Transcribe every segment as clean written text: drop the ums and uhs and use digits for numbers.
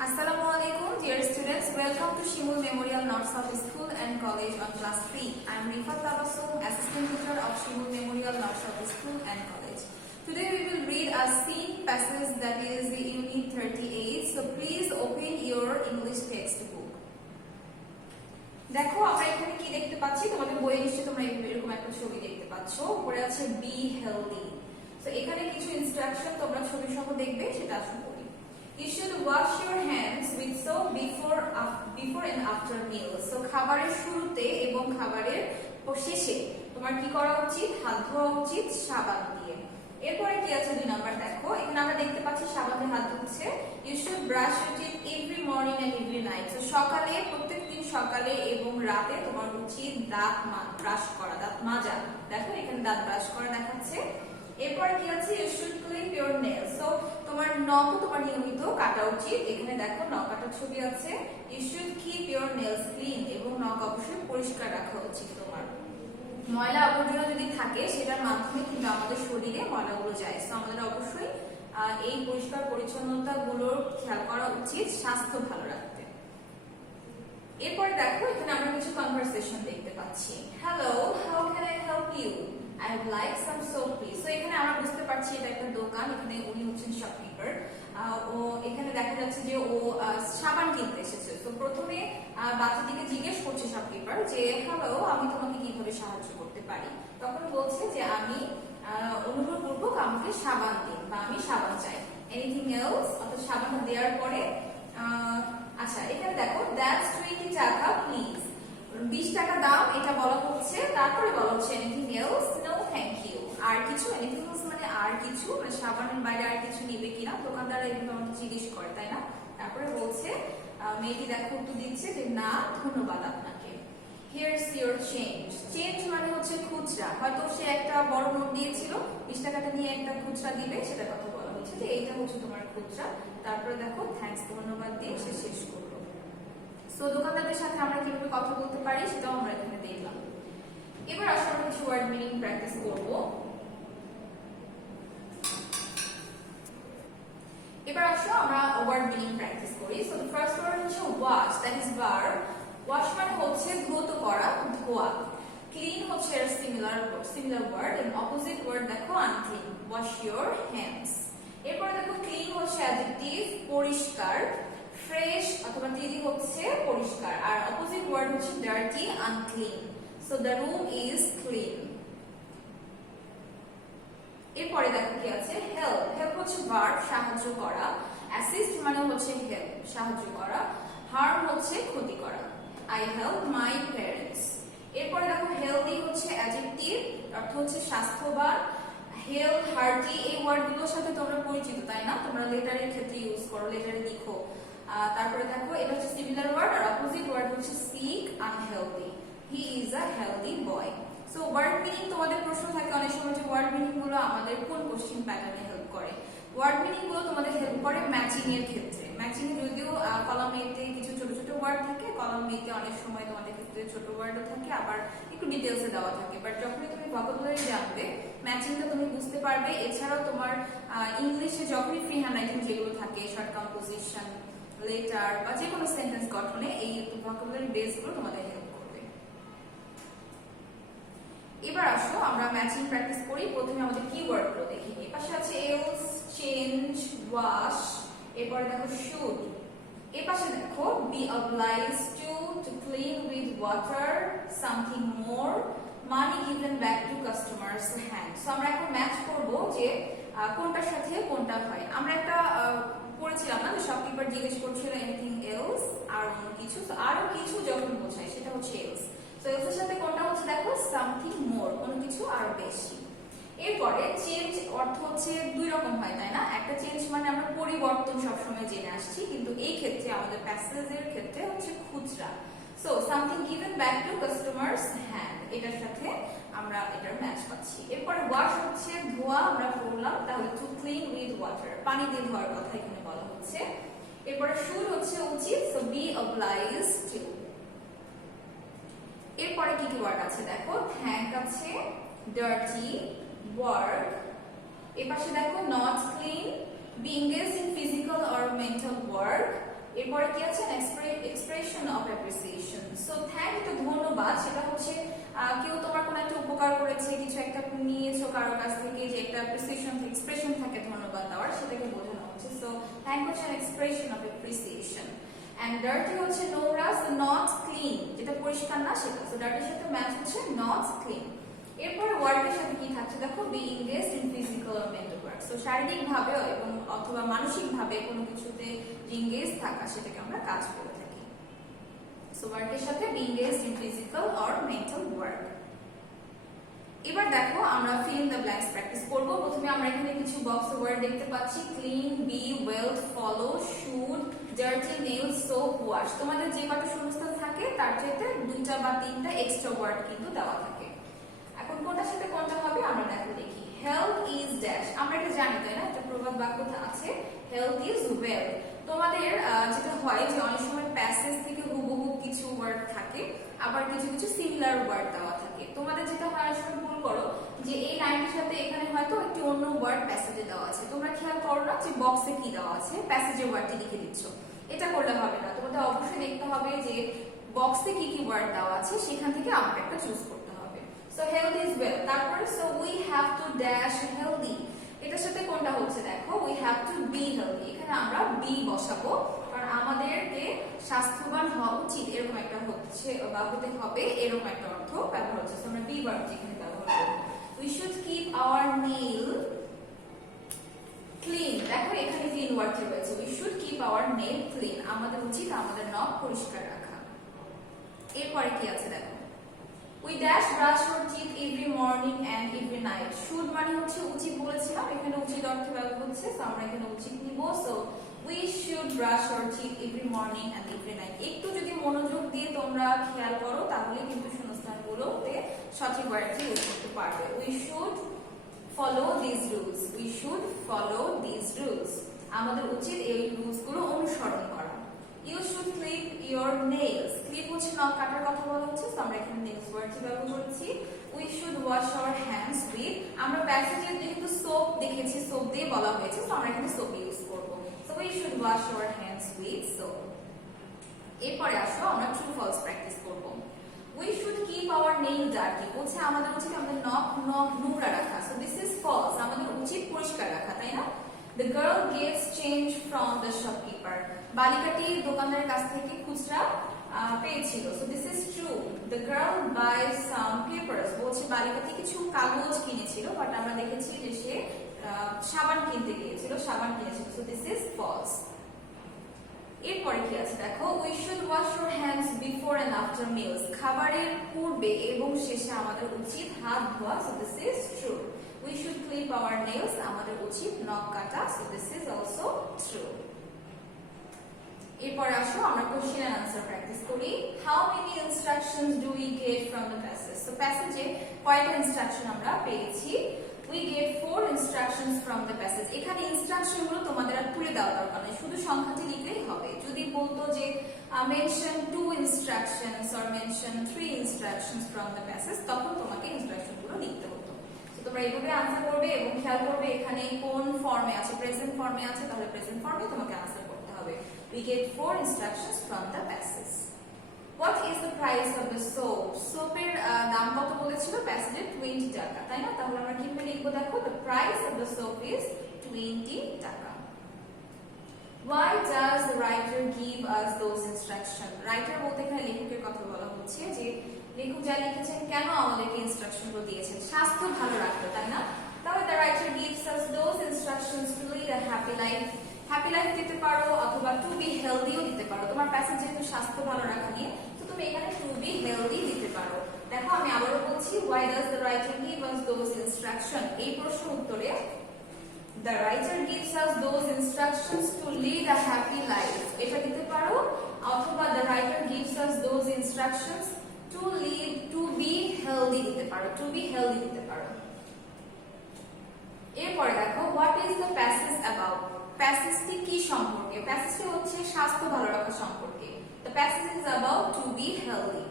Assalamualaikum, dear students. Welcome to Shimul Memorial North South School and College on class 3. I am Rifat Tabassum, assistant teacher of Shimul Memorial North South School and College. Today we will read a scene passage that is the unit 38. So please open your English textbook. দেখো আমরা এখানে কি দেখতে পাচ্ছি, তোমাদের বইয়ে নিশ্চয়ই তোমরা এরকম একটা ছবি দেখতে পাচ্ছ, উপরে আছে বি হেলদি। সো এখানে কিছু ইনস্ট্রাকশন তোমরা ছবি সহ দেখবে, সেটা আসলে বলি। You should wash your hands with soap before and after meals. So খাবারের শুরুতে এবং খাবারের শেষে তোমার কি করা উচিত? হাত ধোয়া উচিত সাবান দিয়ে। এরপরে কি আছে 2 নাম্বার, দেখো এখানে আমরা দেখতে পাচ্ছি সাবান দিয়ে হাত ধুচ্ছে। You should brush your teeth every morning and every night. So সকালে, প্রত্যেকদিন সকালে এবং রাতে তোমার উচিত দাঁত ব্রাশ করা, দাঁত মাজা। দেখো এখানে দাঁত ব্রাশ করা দেখাচ্ছে। এরপরে কি আছে? You should clip your nails. So তোমার নখ তোমার নিয়মিত কাটা উচিত। এখানে দেখো নখ কাটার ছবি আছে। You should keep your nails clean. এবং নখ অবশ্যই পরিষ্কার রাখা উচিত তোমার। ময়লা আবর্জনা যদি থাকে সেটার মাধ্যমে কিন্তু আমাদের শরীরে ময়লাগুলো যায়। সো আমাদের অবশ্যই এই পরিষ্কার পরিচ্ছন্নতা গুলোর খেয়াল করা উচিত স্বাস্থ্য ভালো রাখতে। এরপরে দেখো এখানে আমরা কিছু কনভারসেশন দেখতে পাচ্ছি। Hello, how can I help you? I would like some soap please. So এখানে আমরা বুঝতে পারছি এটা একটা দোকান, এখানে উনি হচ্ছেন শপকিপার। ও এখানে দেখা যাচ্ছে যে ও সাবান কিনতে এসেছে। তো প্রথমে বাচ্চাটিকে জিজ্ঞেস করছে শপকিপার যে হ্যালো, আমি তোমাকে কিভাবে সাহায্য করতে পারি? তখন বলছে যে আমি অনুগ্রহপূর্বক আমাকে সাবান দিন বা আমি সাবান চাই। Anything else? অর্থাৎ সাবান দেওয়ার পরে আচ্ছা এখানে দেখো দ্যাটস 20 টাকা প্লিজ, 20 টাকা দাম এটা বলা হচ্ছে। তারপরে বলা হচ্ছে anything else? No thank you. আর কিছু? এনিথিং এলস মানে আর কিছু, মানে সাবানের বাইরে আর কিছু নিবে কিনা দোকানদার এগুলো আমাকে জিজ্ঞেস করে, তাই না? তারপরে বলছে মেয়েটি দেখো উত্তর দিচ্ছে যে না ধন্যবাদ আপনাকে। হিয়ারস ইওর চেঞ্জ। চেঞ্জ মানে হচ্ছে খুচরা, হয়তো সে একটা বড় নোট দিয়েছিল, 20 টাকাটা নিয়ে একটা খুচরা দিবে, সেটা কথা বলা হচ্ছে যে এইটা হচ্ছে তোমার খুচরা। তারপরে দেখো থ্যাঙ্কস ধন্যবাদ দিয়ে সে শেষ করলো। সো দোকানদারদের সাথে আমরা কিভাবে কথা বলতে পারি সেটাও আমরা এখানে দেখলাম। এবার আসলে আমরা কিছু ওয়ার্ড মিনিং প্র্যাকটিস করব। এবার আসলে আমরা ওয়ার্ড মিনিং প্র্যাকটিস করি। সো দ্য ফার্স্ট ওয়ার্ড হচ্ছে wash, that is verb. Wash মানে হচ্ছে ধৌত করা, ধোয়া। ক্লিন হচ্ছে এর সিমিলার ওয়ার্ড, এবং অপোজিট ওয়ার্ড দেখো আনক্লিন, ওয়াশ ইওর হ্যান্ডস। এরপর দেখো ক্লিন হচ্ছে অ্যাডজেক্টিভ, পরিষ্কার। ফ্রেশ অথবা তিদি হচ্ছে পরিষ্কার, আর অপোজিট ওয়ার্ড হচ্ছে dirty, unclean. So the room is clean. এরপরে দেখো কি আছে? হেল্প। হেল্প হচ্ছে ভার্ব, সাহায্য করা। অ্যাসিস্ট মানে হচ্ছে হেল্প, সাহায্য করা। হার্ম হচ্ছে ক্ষতি করা। I help my parents. এরপরে দেখো হেলদি হচ্ছে অ্যাডজেক্টিভ, অর্থ হচ্ছে স্বাস্থ্যবান। হেলথ, হার্টি এই ওয়ার্ডগুলোর সাথে তোমরা পরিচিত, তাই না? তোমরা লেটারের ক্ষেত্রে ইউজ করো, লেটারে লিখো। তারপরে দেখো এটা হচ্ছে সিমিলার ওয়ার্ড, আর অপোজিট ওয়ার্ড হচ্ছে sick, unhealthy. He is a healthy boy. So word meaning তোমাদের প্রশ্ন থাকে অনেক সময় যে ওয়ার্ড মিনিং গুলো আমাদের কোন কোশ্চেন প্যাটার্নে হেল্প করে। ওয়ার্ড মিনিং গুলো তোমাদের হেল্প করে ম্যাচিং এর ক্ষেত্রে। ম্যাচিং এ যদিও কলাম এ তে কিছু ছোট ছোট ওয়ার্ড থাকে, কলাম বি তে অনেক সময় তোমাদের ক্ষেত্রে ছোট ওয়ার্ডও থাকে, আবার একটু ডিটেইলসে দেওয়া থাকে। বাট যখনই তুমি ভোকাবুলারি জানবে, ম্যাচিংটা তুমি বুঝতে পারবে। এছাড়াও তোমার ইংলিশে যখনই ফ্রি হ্যান্ড রাইটিং যেগুলো থাকে, শর্ট কম্পোজিশন, লেটার বা যে কোনো সেন্টেন্স গঠনে এই ভোকাবুলারি বেসগুলো তোমাদের হেল্প করবে। এবার আসো আমরা ম্যাচিং প্র্যাকটিস করি। প্রথমে আমাদের কিওয়ার্ডগুলো দেখি। এর পাশে আছে এলস, চেঞ্জ, ওয়াশ। এরপরে দেখো শুড। এর পাশে দেখো B obliged to clean with water, something more, money given back to customers hand. So আমরা এখন ম্যাচ করব যে কোনটার সাথে কোনটা হয়। আমরা একটা পড়েছিলাম না যে শপকিপার জিজ্ঞেস করছিল এনিথিং এলস, আর অন্য কিছু। তো আরো কিছু যখন বোঝায় সেটা হচ্ছে এলস। সো এলস এর সাথে কোনটা হচ্ছে দেখো সামথিং মোর, কোনো কিছু আরো বেশি। এরপরে চেঞ্জ অর্থ হচ্ছে 2 রকম হয়, তাই না? একটা চেঞ্জ মানে আমরা পরিবর্তন সবসময় জেনে আসছি, কিন্তু এই ক্ষেত্রে আমাদের প্যাসেজের ক্ষেত্রে হচ্ছে খুচরা। So something given back to customers hand, এটার সাথে আমরা এটার ম্যাচ পাচ্ছি। এরপরে ওয়াশ হচ্ছে ধোয়া, আমরা পড়লাম, তাহলে টু ক্লিন উইথ ওয়াটার, পানি দিয়ে ধোয়ার কথা এখানে বলা হচ্ছে। এরপরে শুড হচ্ছে উচিত, সো বি obliged to। এরপরে কি কি ওয়ার্ড আছে দেখো? থ্যাঙ্ক আছে, ডার্টি, ওয়ার্ক। এর পাশে দেখো not clean, be engaged in physical or mental work। এরপরে কি আছে expression of appreciation. So thank you, ধন্যবাদ, সেটা হচ্ছে কেউ তোমার কোনো একটা উপকার করেছে, কিছু একটা নিয়েছো কারোর কাছ থেকে, যে একটা অ্যাপ্রিসিয়েশন এক্সপ্রেশন থাকে ধন্যবাদ দেওয়ার, সেটাকে বোঝানো হচ্ছে। সো থ্যাংক হচ্ছে an expression of appreciation. and dirty হচ্ছে নোংরা, so not clean, যেটা পরিষ্কার না সেটা। সো ডার্টির সাথে ম্যাচ হচ্ছে not clean। এরপর ওয়ার্কের সাথে কি থাকছে দেখো, be engaged in physical or mental work। So শারীরিক ভাবে এবং অথবা মানসিক ভাবে কোনো কিছুতে engaged থাকা, সেটাকে আমরা কাজ বলে থাকি। সো ওয়ার্কের সাথে B engaged in physical or mental work। এবার দেখো আমরা fill in the blanks practice করব। প্রথমে আমরা এখানে কিছু বক্স ওয়ার্ড দেখতে পাচ্ছি, clean, be, well, follow, should, dirty, nail, soap, wash. তোমাদের যে কটা শূন্যস্থান থাকে তার চাইতে দুইটা বা তিনটা এক্সট্রা ওয়ার্ড কিন্তু দেওয়া থাকে। এখন কোনটার সাথে কোনটা হবে আমরা দেখি। হেলথ ইজ ড্যাশ, আমরা এটা জানি তাই না, একটা প্রবাদ বাক্যটা আছে, হেলথ ইজ ওয়েল। তোমাদের যেটা হয় যে অনেক সময় প্যাসেজ থেকে হুবহু কিছু ওয়ার্ড থাকে, আবার কিছু কিছু সিমিলার ওয়ার্ড দেওয়া থাকে। তোমাদের যেটা হয় আসলে ভুল করো যে এই লাইনটির সাথে এখানে হয়তো একটি অন্য ওয়ার্ড প্যাসেজে দেওয়া আছে, তোমরা খেয়াল করো না যে বক্সে কি দেওয়া আছে, প্যাসেজের ওয়ার্ডটি লিখে দিচ্ছ। এটা করলে হবে না, তোমাদের অবশ্যই দেখতে হবে যে বক্সে কি কি ওয়ার্ড দেওয়া আছে সেখান থেকে আমাকে একটা চুজ করতে হবে। সো হেলথ ইজ ওয়েল, তারপরে so we have to dash healthy, এটার সাথে কোনটা হচ্ছে দেখো, we have to be healthy, এখানে আমরা বি বসাবো কারণ আমাদেরকে স্বাস্থ্যবান হওয়া উচিত এরকম একটা হচ্ছে বা হতে হবে এরকম একটা অর্থ ব্যবহার হচ্ছে। আমরা বি ভার্বটি এখানে ব্যবহার করব। We should keep our nail clean, দেখো এখানে ক্লিন ওয়ার্ডটি রয়েছে, we should keep our nail clean, আমাদের উচিত আমাদের নখ পরিষ্কার রাখা। এরপরে কি আছে দেখো, we dash brush our teeth every morning and every night. Should মানে হচ্ছে উচিত বলেছিলাম, এখানে উচিত অর্থে ব্যবহার হচ্ছে, তো আমরা এখানে উচিত নিব। So we should brush our teeth every morning and every night. একটু যদি মনোযোগ দিয়ে তোমরা খেয়াল করো তাহলে কিন্তু শূন্যস্থানগুলোতে সঠিক ওয়ার্ডটি ইউজ করতে পারবে। We should follow this rules, we should follow this rules, আমাদের উচিত এই রুলসগুলো অনুসরণ করা। You should clip your nails, clip হচ্ছে নখ কাটার কথা বলা হচ্ছে, তো আমরা এখানে নেলস ওয়ার্ডটি ব্যবহার করেছি। We should wash our hands with, আমরা প্যাসেজে যেহেতু সোপ দেখেছি, সোপ দিয়ে বলা হয়েছে, তো আমরা এখানে সোপ ইউজ করব। So we should wash our hands with soap. এরপরে আসো আমরা ট্রু ফলস প্র্যাকটিস করব। We should keep our nail dirty, বলছে আমাদের উচিত আমাদের নখ নোংরা রাখা, সো দিস ইজ ফলস, আমাদের উচিত পরিষ্কার রাখা, তাই না? The girl gets change from the shopkeeper, বালিকাটি দোকানদারের কাছ থেকে খুচরা পেয়েছিল, so this is true. The girl buys some papers, বলছে বালিকাটি কিছু কাগজ কিনেছিল, বাট আমরা দেখেছি যে সে সাবান কিনতে গিয়েছিল, সাবান কিনেছিল, সো দিস ইজ ফলস। এরপরে কি আছে দেখো, we should wash your hands before and after meals, খাবারের পূর্বে এবং শেষে আমাদের উচিত হাত ধোয়া, so this is true. We should clip our nails, আমাদের উচিত নখ কাটা, so this is also true. এরপর আসো আমরা কোশ্চেন এন্ড আনসার প্র্যাকটিস করি। How many instructions do we get from the passage, so প্যাসেজে কয়টা ইনস্ট্রাকশন আমরা পেয়েছি? We get 4 instructions from the passage. এখানে ইনস্ট্রাকশন গুলো তোমাদের আর তুলে দেওয়া দরকার নেই, শুধু সংখ্যাটি লিখলেই হবে। যদি বলতো যে mention 2 instructions or mention 3 instructions from the passage, তখন তোমাকে ইনস্ট্রাকশন গুলো লিখতে হতো। তো তোমরা এইভাবে আনসার করবে এবং খেয়াল করবে এখানে কোন ফর্মে আছে, প্রেজেন্ট ফর্মে আছে, তাহলে প্রেজেন্ট ফর্মে তোমাকে আনসার করতে হবে। We get 4 instructions from the passage. What is the price of the soap? সোপের দাম কত বলেছিল প্যাসেজে? 20 টাকা, তাই না? তাহলে আমরা কিভাবে লিখব দেখো, the price of the soap is 20 টাকা। Why does the writer give us those instructions? Writer বলতে এখানে লেখকের কথা বলা হচ্ছে, যে লেখক যা লিখেছেন কেন আমাদেরকে ইনস্ট্রাকশনগুলো দিয়েছেন, স্বাস্থ্য ভালো রাখতে, তাই না? তাহলে the writer gives us those instructions to lead a happy life. Happy life দিতে পারো অথবা টু বি হেলদিও দিতে পারো, তোমার প্যাসেজ যেহেতু স্বাস্থ্য ভালো রাখা নিয়ে, তো তুমি এখানে টু বি হেলদি দিতে পারো। দেখো আমি আবারও বলছি, why does the writer give us those instructions? এই প্রশ্ন উত্তরে the writer gives us those instructions to lead a happy life, এটা দিতে পারো, অথবা the writer gives us those instructions to lead to be healthy দিতে পারো, to be healthy দিতে পারো। এরপরে দেখো, what is the passage about? প্যাসেজটি কি সম্পর্কে? প্যাসেজটি হচ্ছে স্বাস্থ্য ভালো রাখা সম্পর্কে। The passage is about to be healthy.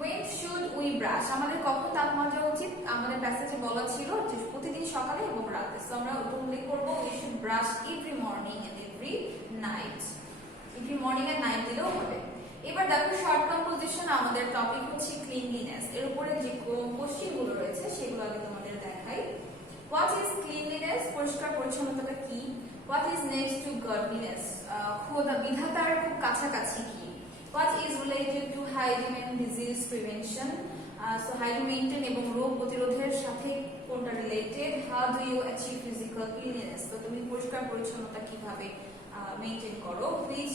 When should we brush? আমাদের কখন দাঁত মাজা উচিত? আমাদের প্যাসেজে বলা ছিল যে প্রতিদিন সকালে এবং রাতে। সো আমরা উল্লেখ করব we should brush every morning and every night. If you morning and night দিলেও হবে। এবার দেখো শর্ট কম্পোজিশন আমাদের টপিক হচ্ছে ক্লিনলিনেস। এর উপরে যে কোশ্চেন গুলো রয়েছে সেগুলো আগে তোমাদের দেখাই। What is cleanliness? পরিষ্কার পরিচ্ছন্নতাটা কি? What is next to godliness? খোদা বিধাতার খুব কাছাকাছি কি? What is related to hygiene and disease prevention? So hygiene maintain এবং রোগ প্রতিরোধের সাথে কোনটা related? How do you achieve physical cleanliness? তো তুমি পরিষ্কার পরিচ্ছন্নতা কিভাবে মেইনটেইন করো? Which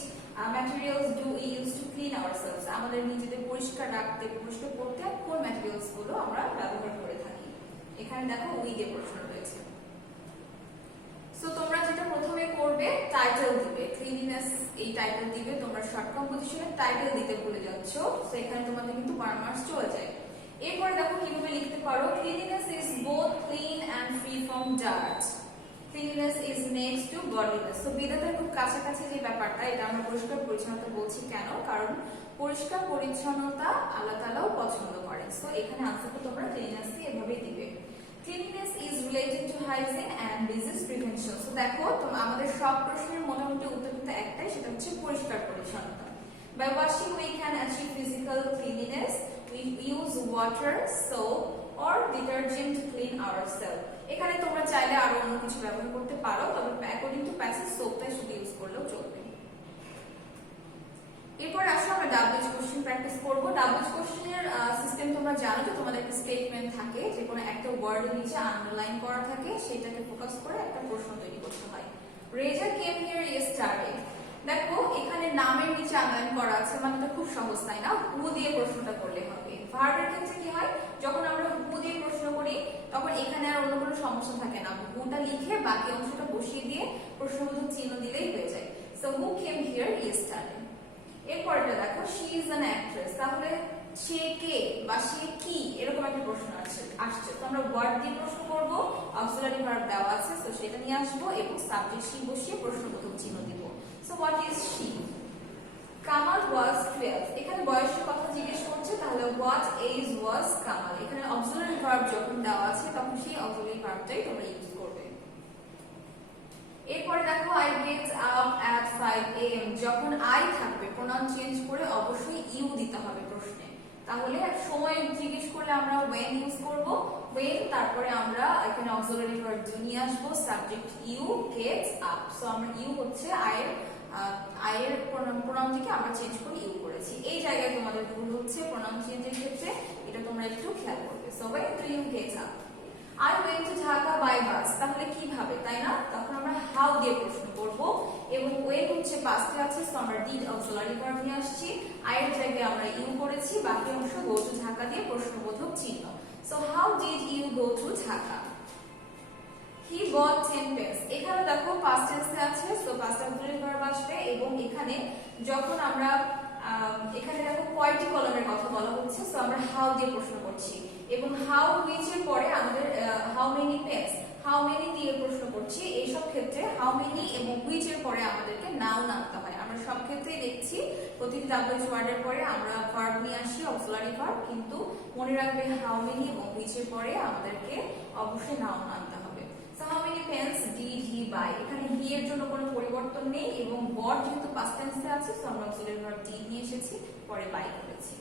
materials do we use to clean ourselves? আমাদের নিজেদের পরিষ্কার রাখতে, পরিষ্কার করতে কোন ম্যাটেরিয়ালস গুলো আমরা ব্যবহার করে থাকি? এখানে দেখো উই দিয়ে প্রশ্ন রয়েছে। সো তোমরা যেটা প্রথমে করবে, টাইটেল দিবে। ক্লিনলিনেস এই টাইটেল দিবে। তোমরা শর্ট কম্পোজিশনের টাইটেল দিতে ভুলে যাচ্ছ, সো এখানে তোমাদের কিন্তু 1 মার্কস চলে যায়। এরপরে দেখো কিভাবে লিখতে পারো। Cleanliness is both clean and free from dirt. Cleanliness is next to godliness. So বিধাতার খুব কাছাকাছি যে ব্যাপারটা, এটা আমরা পরিষ্কার পরিচ্ছন্নতা বলছি কেন? কারণ পরিষ্কার পরিচ্ছন্নতা আল্লাহ তাআলাও পছন্দ করেন। সো এখানে আনসারটা তোমরা ক্লিনলিনেস এভাবে দিবে। Cleanliness is related to hygiene and disease prevention. So দেখো আমাদের সব প্রশ্নের মোটামুটি উত্তর কিন্তু একটাই, সেটা হচ্ছে পরিষ্কার পরিচ্ছন্নতা। By washing we can achieve physical cleanliness. We use water, soap or detergent to clean ourselves. এখানে তোমরা চাইলে আরো অন্য কিছু ব্যবহার করতে পারো, তবে অ্যাকর্ডিং টু প্যাসেজ সোপটাই শুধু ইউজ করলেও চলবে। এরপর আসো আমরা ডাবলএইচ কোশ্চেন প্র্যাকটিস করব। ডাবলএইচ কোশ্চেনের সিস্টেম তোমরা জানো যে তোমাদের একটা স্টেটমেন্ট থাকে, যে কোনো একটা ওয়ার্ডের নিচে আন্ডারলাইন করা থাকে, সেটাকে ফোকাস করে একটা প্রশ্ন তৈরি করতে হয়। রেজা কেম হিয়ার ইয়েস্টারডে। দেখো এখানে নামের নিচে আন্ডারলাইন করা আছে, মানে তো খুব সহজ তাই না? হু দিয়ে প্রশ্নটা করলে হবে। ভার্বের ক্ষেত্রে কি হয়, যখন আমরা হু দিয়ে প্রশ্ন করি তখন এখানে আর অন্য কোনো সমস্যা থাকে না। হুটা লিখে বাকি অংশটা বসিয়ে দিয়ে প্রশ্নবোধক চিহ্ন দিলেই হয়ে যায়। So who came here yesterday. এরপরটা দেখো, শি ইজ অ্যান অ্যাক্ট্রেস। তাহলে সে কে বা সে কি, এরকম একটা প্রশ্ন আসছে। তো আমরা ওয়ার্ড দিয়ে প্রশ্ন করব, অক্সিলারি ভার্ব দেওয়া আছে, তো সেটা নিয়ে আসবো এবং সাবজেক্ট শি বসিয়ে প্রশ্নবোধক চিহ্ন দিব। So what is she? Kamal was 12। এখানে বয়সের কথা জিজ্ঞেস করছে, তাহলে হোয়াট এজ ওয়াজ কামাল। এখানে অক্সিলারি ভার্ব যখন দেওয়া আছে তখন সেই অক্সিলারি ভার্বটাই তোমরা ইউজ করবে। এরপরে দেখো, I get up at 5 AM। যখন আই থাকবে প্রোনাউন চেঞ্জ করে অবশ্যই ইউ দিতে হবে প্রশ্নে। তাহলে সময় জিজ্ঞেস করলে আমরা when ইউজ করব, when, তারপরে আমরা এখানে অক্সিলারি ভার্ব নিয়ে আসবো, subject you, gets up. So আমরা ইউ হচ্ছে আয়ের প্রোনাউনটিকে আমরা চেঞ্জ করে ইউ করেছি। এই জায়গায় তোমাদের ভুল হচ্ছে প্রোনাউন চেঞ্জের ক্ষেত্রে, এটা তোমরা একটু খেয়াল করবে। So when do you get up? I went to Dhaka by bus। তাহলে কিভাবে, তাই না? তখন আমরা how দিয়ে প্রশ্ন করব এবং when হচ্ছে পাস্টে আছে, সো আমরা did অক্সিলারি ভার্ব নিয়ে আসছি। I এর জায়গায় আমরা ইউ করেছি, বাকি অংশ go to Dhaka দিয়ে প্রশ্নবোধক চিহ্ন। So how did you go to Dhaka? He bought 10 pens। এখানে দেখো পাস্ট টেন্সে আছে, সো পাস্ট অক্সিলারি ভার্ব আসবে এবং এখানে যখন আমরা এখানে দেখো কয়টি কলমের কথা বলা হচ্ছে, সো আমরা হাউ দিয়ে প্রশ্ন করছি এবং হাউ হুইচ এর পরে আমাদের how many pens, how many দিয়ে প্রশ্ন করছি। এই সব ক্ষেত্রে হাউ মেনি এবং হুইচ এর পরে আমাদেরকে নাউন আনতে হয়। আমরা সব ক্ষেত্রেই দেখছি প্রতিটি ডাবলএইচ ওয়ার্ডের পরে আমরা ভার্ব নিয়ে আসি, অক্সিলারি ভার্ব, কিন্তু মনে রাখবে হাউ মেনি এবং হুইচ এর পরে আমাদেরকে অবশ্যই নাউন আনতে হবে। So how many pens did he buy. এখানে হি এর জন্য কোনো পরিবর্তন নেই এবং বট যেহেতু পাস্ট টেন্সে আছে, সো আমরা অক্সিলারি ভার্ব ডি নিয়ে এসেছি, পরে বাই করেছি।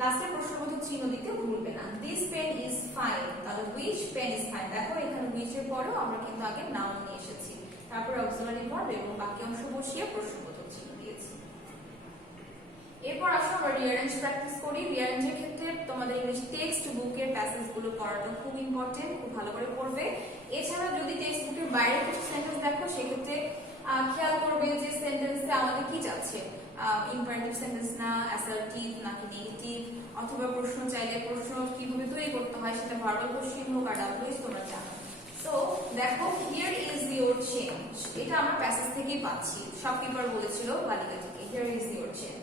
লাস্টে প্রশ্নবোধক চিহ্ন দিতে ভুলবে না। This pen is fine. তাহলে হুইচ পেন ইজ ফাইন। দেখো এখানে হুইচ এর পরেও আমরা কিন্তু আগে নাউন নিয়ে এসেছি, তারপর অক্সিলারি ভার্ব এবং বাকি অংশ বসিয়ে প্রশ্নবোধক চিহ্ন দিয়েছি। এরপর আসো আমরা রিঅ্যারেঞ্জ প্র্যাকটিস করি। রিঅ্যারেঞ্জের ক্ষেত্রে তোমাদের ইংলিশ টেক্সট বুকের প্যাসেজগুলো পড়াটা খুব ইম্পর্টেন্ট, খুব ভালো করে পড়বে। এছাড়া যদি টেক্সট বুকের বাইরে কিছু সেন্টেন্স দেখো, সেক্ষেত্রে খেয়াল করবে যে সেন্টেন্সে আমাদের কি যাচ্ছে, ইম্পারেটিভ সেন্টেন্স না অ্যাসার্টিভ নাকি নেগেটিভ, অথবা প্রশ্ন চাইলে প্রশ্ন কিভাবে তৈরি করতে হয়, সেটা ভার্বাল কোশ্চেন হোক আর ডাবলএইচ তোমরা জানো। সো দেখো, হিয়ার ইজ ইওর চেঞ্জ, এটা আমরা প্যাসেজ থেকেই পাচ্ছি, শপকিপার বলেছিল বালিকা থেকে, হিয়ার ইজ ইওর চেঞ্জ।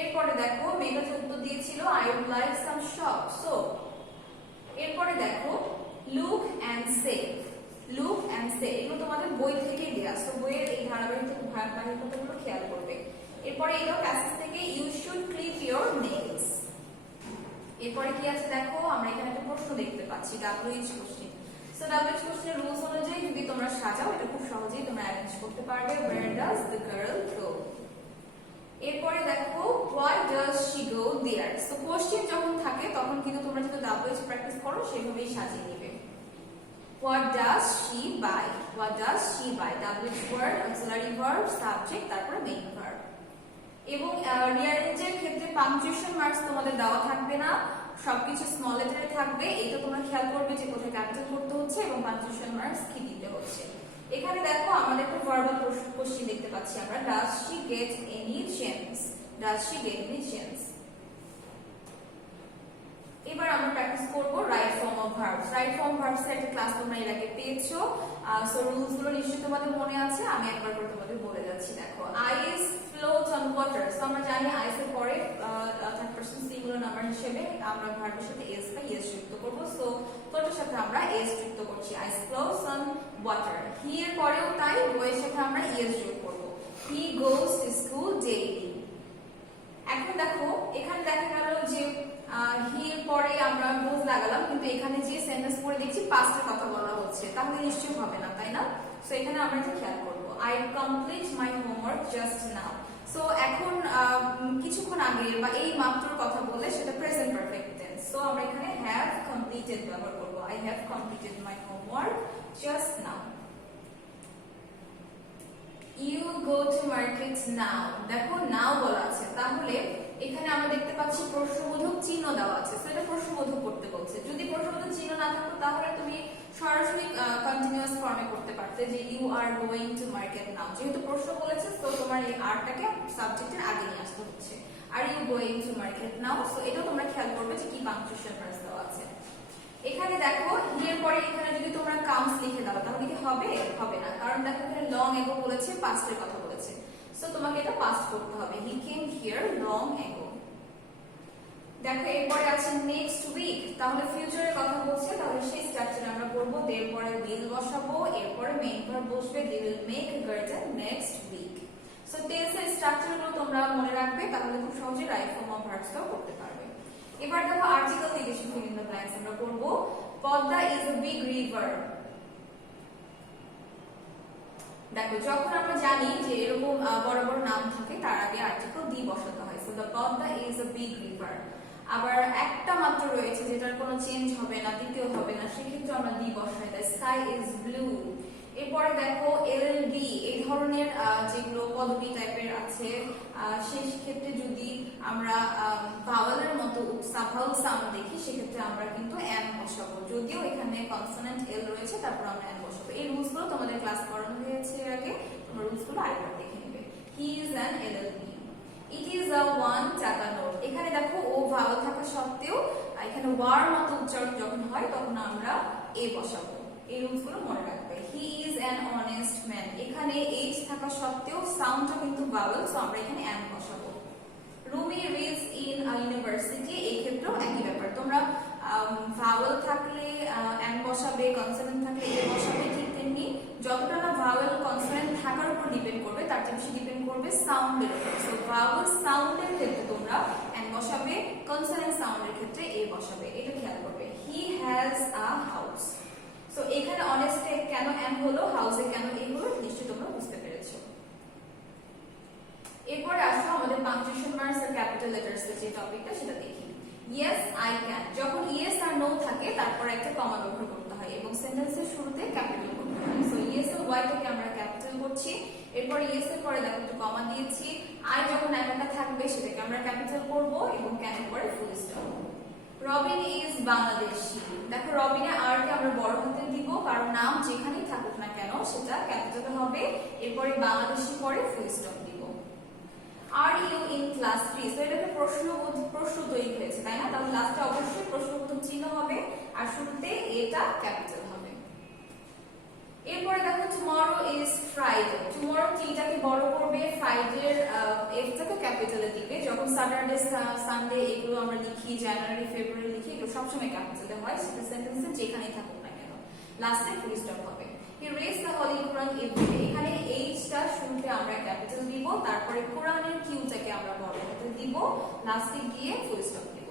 এরপরে দেখো মেঘা উত্তর দিয়েছিল I would like some shop. So এরপরে দেখো look and say, look and say এগুলো তোমাদের বই থেকেই দেয়া, সো বইয়ের এই ধারাবাহিকতাগুলো খেয়াল করবে। এরপরে এটাও প্যাসেজ থেকে, you should clip your nails. এরপরে কি আছে দেখো, আমরা এখানে একটা প্রশ্ন দেখতে পাচ্ছি, ডাবলএইচ কোশ্চেন। সো ডাবলএইচ কোশ্চেনের রুলস অনুযায়ী যদি তোমরা সাজাও, এটা খুব সহজেই তোমরা অ্যারেঞ্জ করতে পারবে। ওয়্যার ডাজ দ্য গার্ল গো? করো সেভাবেই সাজিয়ে নেবে। What does she buy? What does she buy? WH word, auxiliary verb, subject, তারপরে main verb। এবং রিঅ্যারেঞ্জের ক্ষেত্রে পাংচুয়েশন মার্কস তোমাদের দেওয়া থাকবে না, সবকিছু স্মল লেটারে থাকবে। এটা তোমরা খেয়াল করবে যে কোথায় ক্যাপিটাল করতে হচ্ছে এবং পাংচুয়েশন মার্কস কি দিতে হচ্ছে। এখানে দেখো আমাদের একটা ভার্বাল কোশ্চেন দেখতে পাচ্ছি আমরা, does she get any chance? Does she get any chance? এবার আমরা প্র্যাকটিস করব right form of verbs. Right form verbs এর একটা ক্লাস তোমরা এর আগে পেয়েছো, সো রুলস গুলো নিশ্চয়ই তোমাদের মনে আছে, আমি একবার করে তোমাদের বলে যাচ্ছি। দেখো আইস ফ্লোট অন ওয়াটার, সো আমরা জানি আইস এর পরে থার্ড পারসন সিঙ্গুলার নাম্বার হিসেবে আমরা ভার্বের সাথে এস বা ইএস যুক্ত করব, সো তোটার সাথে আমরা এস যুক্ত করছি, আইস ফ্লোটস অন ওয়াটার। হি এর পরেও তাই, গো এর সাথে আমরা ইএস যোগ করব, হি গোস টু স্কুল ডেইলি। এখন দেখো এখানে দেখা গেল যে হি এর পরে আমরা গোজ লাগালাম, কিন্তু এখানে যে সেন্টেন্স পড়ে দেখছি পাস্টের কথা বলা হচ্ছে, তাহলে নিশ্চয়ই হবে না, তাই না? সো এখানে আমরা এটা খেয়াল করব, I complete my homework just now. So এখন কিছুক্ষণ আগে বা এই মাত্র কথা বলে সেটা প্রেজেন্ট পারফেক্ট টেন্স, সো আমরা এখানে হ্যাভ কমপ্লিটেড ব্যবহার করব, I have completed my homework just now. You go to market now, দেখো নাও বলা আছে, তাহলে এখানে আমরা দেখতে পাচ্ছি প্রশ্নবোধক চিহ্ন দেওয়া আছে, তো এটা প্রশ্নবোধক করতে বলছে। যদি প্রশ্নবোধক চিহ্ন না থাকতো তাহলে তুমি সরাসরি কন্টিনিউয়াস ফর্মে করতে পারতে যে you are going to market now, যেহেতু প্রশ্ন বলেছে তো তোমার এই আরটাকে সাবজেক্টের আগে নিয়ে আসতে হচ্ছে, are you going to market now. So এটা তোমরা খেয়াল করবে যে কি পাংচুয়েশন মার্কস দেওয়া আছে। এখানে দেখো হি এর পরে এখানে যদি তোমরা কামস লিখে দাও তাহলে কি হবে? হবে না, কারণ দেখো এখানে লং এগো বলেছে, পাস্টের কথা বলেছে, সো তোমাকে এটা পাস্ট করতে হবে, হি কেম হিয়ার লং এগো। দেখো এরপরে আছে নেক্সট উইক, তাহলে ফিউচারের কথা বলছে, তাহলে সেই স্ট্রাকচারে আমরা করব, এর পরে উইল বসাবো, এরপরে মেইন ভার্ব বসবে, they will make garden next week. So টেন্সের স্ট্রাকচারগুলো তোমরা মনে রাখবে, তাহলে খুব সহজে রাইট ফর্ম অফ ভার্বসটাও করতে পারবে। এবার দেখো আর্টিকেল থেকে ফিল ইন দ্য ব্ল্যাঙ্কস আমরা করব, Padma is a big river. দেখো যখন আমরা জানি যে এরকম বড় বড় নাম থাকে তার আগে আর্টিকেল দি বসাতে হয়, so the Padma is a big river. আবার একটা মাত্র রয়েছে যেটার কোনো চেঞ্জ হবে না, দ্বিতীয় হবে না, সেক্ষেত্রে আমরা দি বসাই, দ্য স্কাই ইজ ব্লু। এরপরে দেখো এলএলবি, এই ধরনের যেগুলো পদবি টাইপের আছে সেই ক্ষেত্রে যদি আমরা ভাওয়েলের মতো ভাওয়েল সাউন্ড দেখি সেক্ষেত্রে আমরা কিন্তু এন বসাবো, যদিও এখানে কনসোনেন্ট এল রয়েছে তারপর আমরা এন বসাবো। এই রুলসগুলো তোমাদের ক্লাস করানো হয়েছে এর আগে, তোমরা রুলসগুলো আরেকবার দেখে নেবে। He is an LLB. It is a 1 টাকা নোট। এখানে দেখো ও ভাওয়েল থাকা সত্ত্বেও এখানে ওয়ার মতো উচ্চারণ যখন হয় তখন আমরা এ বসাবো, এই রুলসগুলো মনে রাখবে। He is an honest man, এখানে এইচ থাকা সত্ত্বেও সাউন্ডটা কিন্তু ভাওয়েল, সো আমরা এখানে এন বসাবো। Rumi reads in a university, এই ক্ষেত্রেও একই ব্যাপার, তোমরা ভাওয়েল থাকলে এন বসাবে, কনসোনেন্ট থাকলে এ বসাবে, ঠিক তেমনি যতটা না ভাওয়েল কনসোনেন্ট থাকার উপর ডিপেন্ড করবে তার চেয়ে বেশি ডিপেন্ড করবে সাউন্ডের উপর। সো ভাওয়েল সাউন্ডের ক্ষেত্রে তোমরা এন বসাবে, কনসোনেন্ট সাউন্ডের ক্ষেত্রে এ বসাবে, এটা খেয়াল করবে। He has a house. So এখানে অনেস্টে কেন এন হলো, হাউসে কেন এ হলো, নিশ্চয়ই তোমরা বুঝতে পেরেছো। এরপরে আসো আমাদের পাংচুয়েশন মার্কস আর ক্যাপিটাল লেটারস এর যে টপিকটা সেটা দেখি। ইয়েস আই ক্যান, যখন ইয়েস আর নো থাকে তারপর একটা কমা ব্যবহার করতে হয় এবং সেন্টেন্সের শুরুতে ক্যাপিটাল করতে হয়। সো ইয়েস এর ওয়াই থেকে আমরা ক্যাপিটাল করছি, এরপর ইয়েস এর পরে দেখো একটু কমা দিয়েছি, আই যখন একা থাকবে সেটাকে আমরা ক্যাপিটাল করব এবং ক্যান এর পরে full stop. Robin is Bangladeshi, দেখো রবিনে আর কে আমরা বড় হাতে দিব, কারণ নাম যেখানেই থাকুক না কেন সেটা ক্যাপিটাল হবে, এরপরে বাংলাদেশি পরে ফুল স্টপ দিব। Are you in class 3, so এটা একটা প্রশ্ন তৈরি হয়েছে, তাই না? তাহলে লাস্টে অবশ্যই প্রশ্নবোধক চিহ্ন হবে আর শুরুতে এটা ক্যাপিটাল হবে। এরপরে দেখো টুমরো ইজ ফ্রাইডে, টুমরো টিটাকে বড় করবে, ফ্রাইডের এফটাকে ক্যাপিটালে দিবে। যখন স্যাটারডে সানডে এগুলো আমরা লিখি, জানুয়ারি ফেব্রুয়ারি লিখি, এগুলো সবসময় ক্যাপিটালে হয়, সেটা সেন্টেন্সে যেখানেই থাকুক না কেন, লাস্টে ফুল স্টপ হবে। He reads the holy Quran everyday, এখানে এইচটা শুরুতে আমরা ক্যাপিটাল দিব, তারপরে কোরআনের কিউটাকে আমরা বড় হাতে দিব, লাস্টে গিয়ে ফুল স্টপ দিব।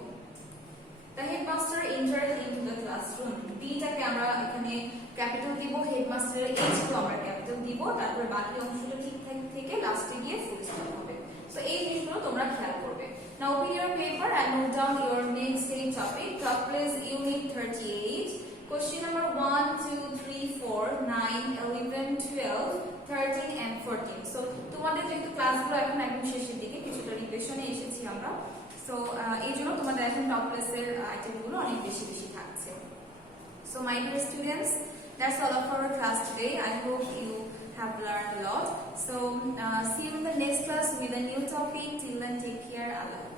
The headmaster entered into the classroom, টিটাকে আমরা এখানে ক্যাপিটাল দিব, হেডমাস্টারের এইচকে আমরা ক্যাপিটাল দিব, তারপরে বাকি অংশটা ঠিকঠাক থেকে লাস্টে গিয়ে ফুল স্টপ হবে। সো এই জিনিসগুলো তোমরা খেয়াল করবে। Now open your paper and note down your next study topic. Top place Unit 38. Question number 1, 2, 3, 4, 9, 11, 12, 13 and 14. So তোমাদের যেহেতু ক্লাসগুলো এখন একদম শেষের দিকে কিছুটা রিভিশনে এসেছি আমরা, সো এই জন্য তোমাদের এখন টপ প্লেসের আইটেমগুলো অনেক বেশি বেশি থাকছে। So my dear students, that's all of our class today. I hope you have learned a lot. So see you in the next class with a new topic. Till then, take care. Allah.